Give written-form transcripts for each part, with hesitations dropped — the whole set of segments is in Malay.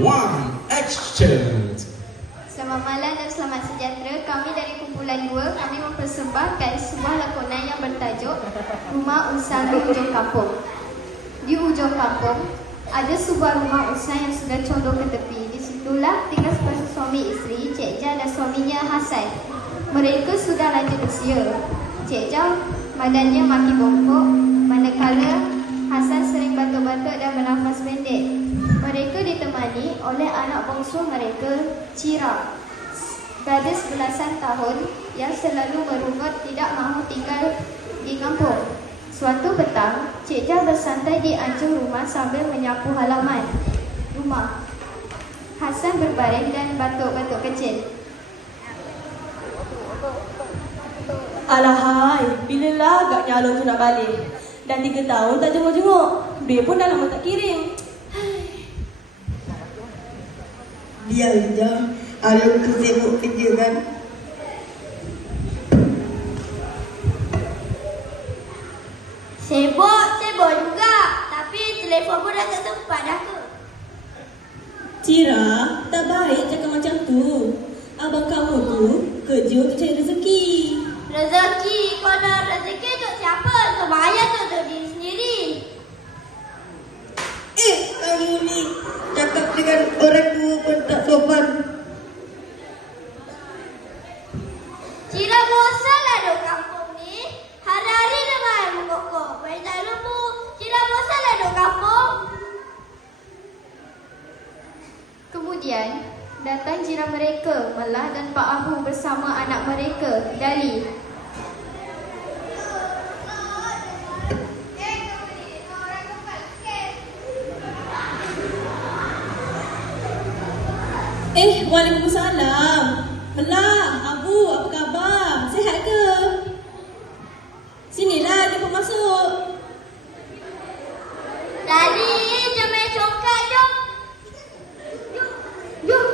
1, action. Selamat malam dan selamat sejahtera. Kami dari kumpulan 2, kami mempersembahkan sebuah lakonan yang bertajuk Rumah Usang di Ujung Kampung. Di ujung kampung, ada sebuah rumah usang yang sudah condong ke tepi. Di situlah tinggal sepasang suami isteri, Cik Jah dan suaminya Hasan. Mereka sudah lanjut usia. Cik Jah badannya makin bongkok, manakala Hasan sering batuk-batuk dan bernafas pendek. Mereka ditemani oleh anak bongsu mereka, Cira, gadis belasan tahun yang selalu merungut tidak mahu tinggal di kampung. Suatu petang, Cik Jah bersantai di anjung rumah sambil menyapu halaman rumah. Hasan berbaring dan batuk-batuk kecil. Alahai, bilalah agaknya Along tu nak balik. Dan 3 tahun tak jenguk-jenguk. Duit pun dah lama tak kirim. Biar je, Along tu sibuk kerja kan. Sibuk juga. Tapi telefon pun dah tak sempat dah ke? Cira, tak baik cakap macam tu. Abang kamu tu kerja untuk cari rezeki. Rezeki? Kalau rezeki untuk siapa? Kebayang untuk diri sendiri. Kamu ni cakap dengan orang tua pun tak sopan. Cira bosanlah duk kampung ni. Hari-hari dengan air mengkokok. Baik tak lembu. Cira bosanlah duk kampung. Kemudian datang jiran mereka, Melah dan Pak Abu bersama anak mereka, Dali. Waalaikumsalam. Melah, Abu, apa khabar? Sihat ke? Sinilah dia pun masuk. Dali, jom main congkak, jom. Jom.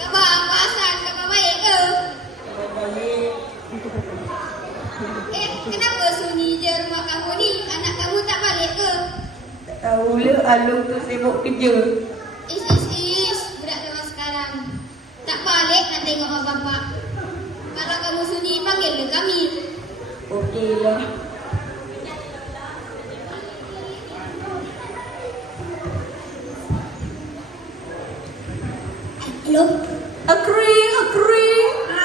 Khabar Abang Hasan, khabar baik ke? Baik. Kenapa sunyi je rumah kamu ni? Anak kamu tak balik ke? Tak tahulah Along tu sibuk kerja. Budak zaman sekarang tak balik nak tengok mak bapak. Kalau kamu sunyi, panggillah kami. Okeylah. Hello? Akring.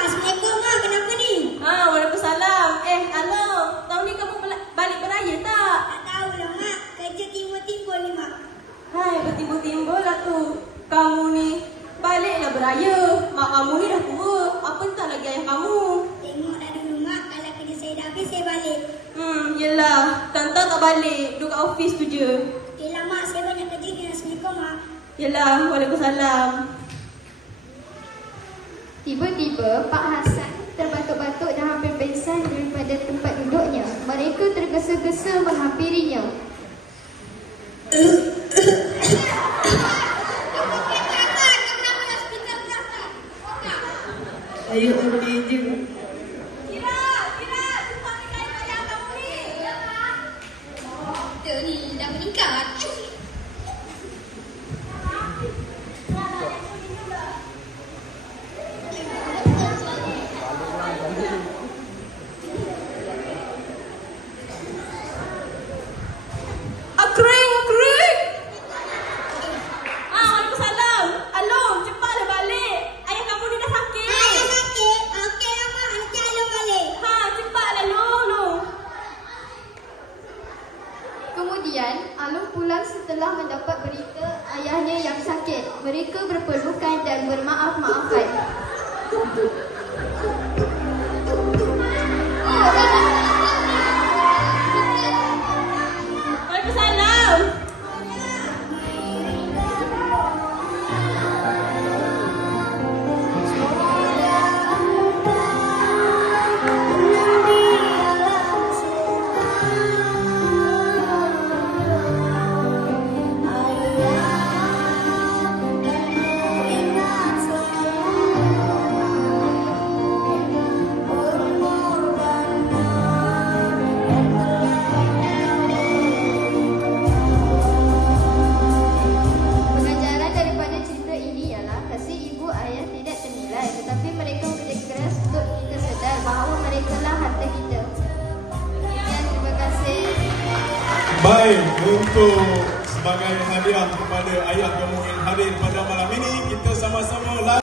Assalamualaikum, Mak. Kenapa ni? Waalaikumsalam. Along, tahun ni kamu balik beraya tak? Tak tahulah, Mak. Kerja timbul-timbul ni, Mak. Hai, bertimbul-timbul lah tu. Kamu ni baliklah beraya. Mak kamu ni dah tua. Apa entah lagi ayah kamu. Tengok dah dulu, Mak. Kalau kerja saya dah habis, saya balik. Yelah. Tante tak balik. Duduk kat office tu je. Okeylah, Mak. Saya banyak kerja ni. Assalamualaikum, Mak. Yelah. Waalaikumsalam. Tiba-tiba, Pak Hasan terbatuk-batuk dan hampir pingsan daripada tempat duduknya. Mereka tergesa-gesa menghampirinya. Ayo okey je. Cira, susah ni kain ayah kamu ni. Kita ni dah meningkat. Baik, untuk sebagai hadiah kepada ayah kamu yang hadir pada malam